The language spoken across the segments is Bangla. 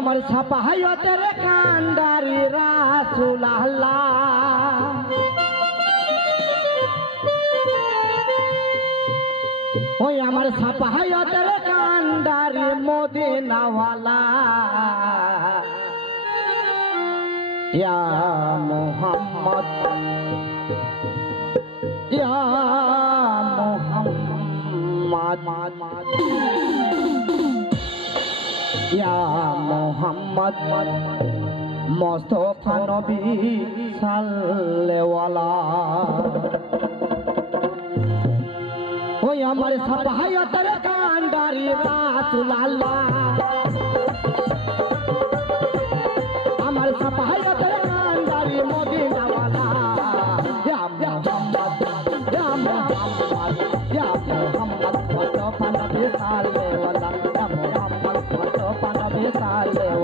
আমার সাপাহায়তের কান্ডারি রাসূল আল্লাহ ওই আমার সাপাহায়তের কান্ডারি মদিনাওয়ালা ইয়া মুহাম্মদ ইয়া মুহাম্মদ ইয়া মুহাম্মদ মুস্তাফা নবী সাল্লাল্লাহু ওই আমার সাপাহায়তের কান্ডারি রাসূল আল্লাহ আমার সাপাহায়তের কান্ডারি মদিনাওয়ালা ইয়া মুহাম্মদ ইয়া মুহাম্মদ ইয়া মুহাম্মদ মুস্তাফা নবী সাল্লাল্লাহু ইয়া মুহাম্মদ মুস্তাফা নবী সাল্লাল্লাহু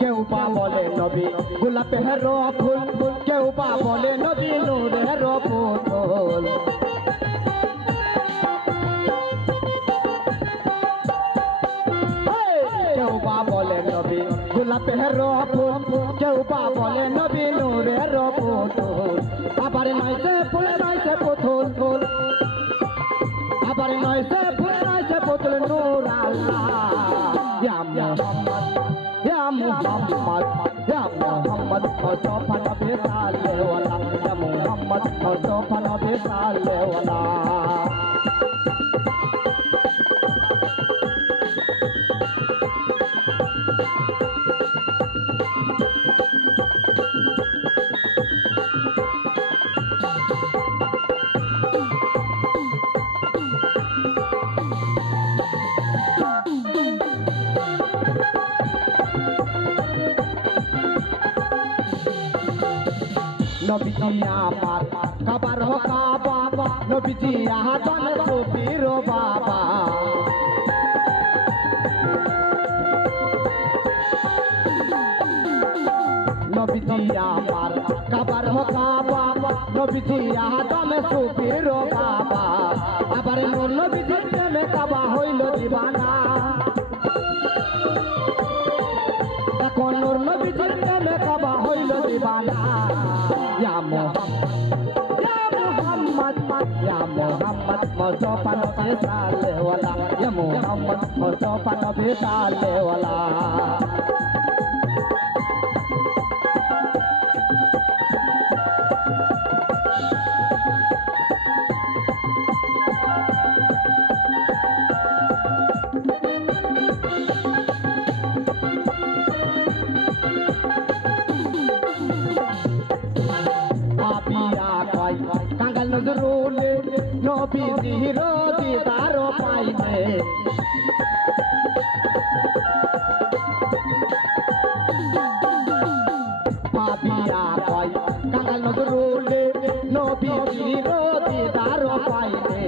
কেউ বা বলে নবী গোলাপের ফুল কেউ বা বলে নবী নূরের পুতুল কেউ বা বলে নবী গোলাপের ফুল কেউ বা বলে নবী নূরের পুতুল আবার নয়ছে ফুল নয়ছে পুতুল ফুল আবার নয়ছে ফুল নয়ছে পুতুল নূর আল্লাহ ইয়া মুহাম্মদ ইয়া মুহাম্মদ ইয়া মুহাম্মদ মুস্তাফা নবী সাল্লাল্লাহু ইয়া মুহাম্মদ মুস্তাফা নবী সাল্লাল্লাহু নবীজি আমার কাবার হো কাবা নবীজি আহাদান সুফির বাবা নবীজি আমার কাবার হো কাবা নবীজি আহাদান সুফির বাবা আবার নূর নবীজির প্রেমে কাবা হইল দিবানা এখন নূর নবীজির প্রেমে কাবা হইল দিবানা ইয়া মুহাম্মদ ইয়া মুহাম্মদ ইয়া মুহাম্মদ মুস্তাফা নবী সাল্লাল্লাহু ইয়া মুহাম্মদ মুস্তাফা নবী সাল্লাল্লাহু কাঙ্গাল নজরুলে নবীজির দিদার পাইবে পাপিয়া কয় কাঙ্গাল নজরুলে নবীজির দিদার পাইবে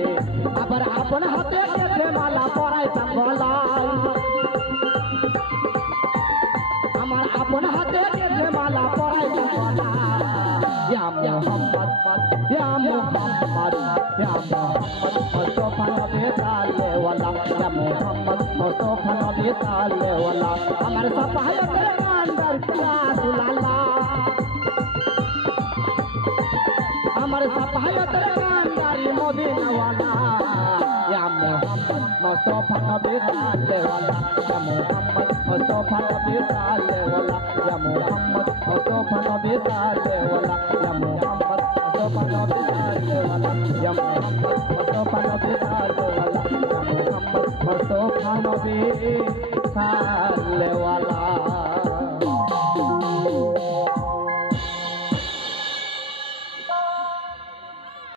আবার আপন হাতে গেছে মালা পরাইতাম গলায় আমার আপন হাতে গেছে মালা পরাইতাম গলায় ইয়া মুহাম্মদ ইয়া মুহাম্মদ ইয়া মুহাম্মদ মুস্তাফা নবী সাল্লাল্লাহু ইয়া মুহাম্মদ মুস্তাফা নবী সাল্লাল্লাহু আমার সাপাহায়তের কান্ডার রাসূল আল্লাহ আমার সাপাহায়তের কান্ডারি মদিনাওয়ালা ইয়া মুহাম্মদ মুস্তাফা নবী সাল্লাল্লাহু ইয়া মুহাম্মদ মুস্তাফা নবী সাল্লাল্লাহু ইয়া মুহাম্মদ মুস্তাফা নবী সাল্লাল্লাহু ইয়া মুহাম্মদ মুস্তাফা নবী সাল্লাল্লাহু ইয়া মুহাম্মদ মুস্তাফা নবী সাল্লাল্লাহু ইয়া মুহাম্মদ মুস্তাফা নবী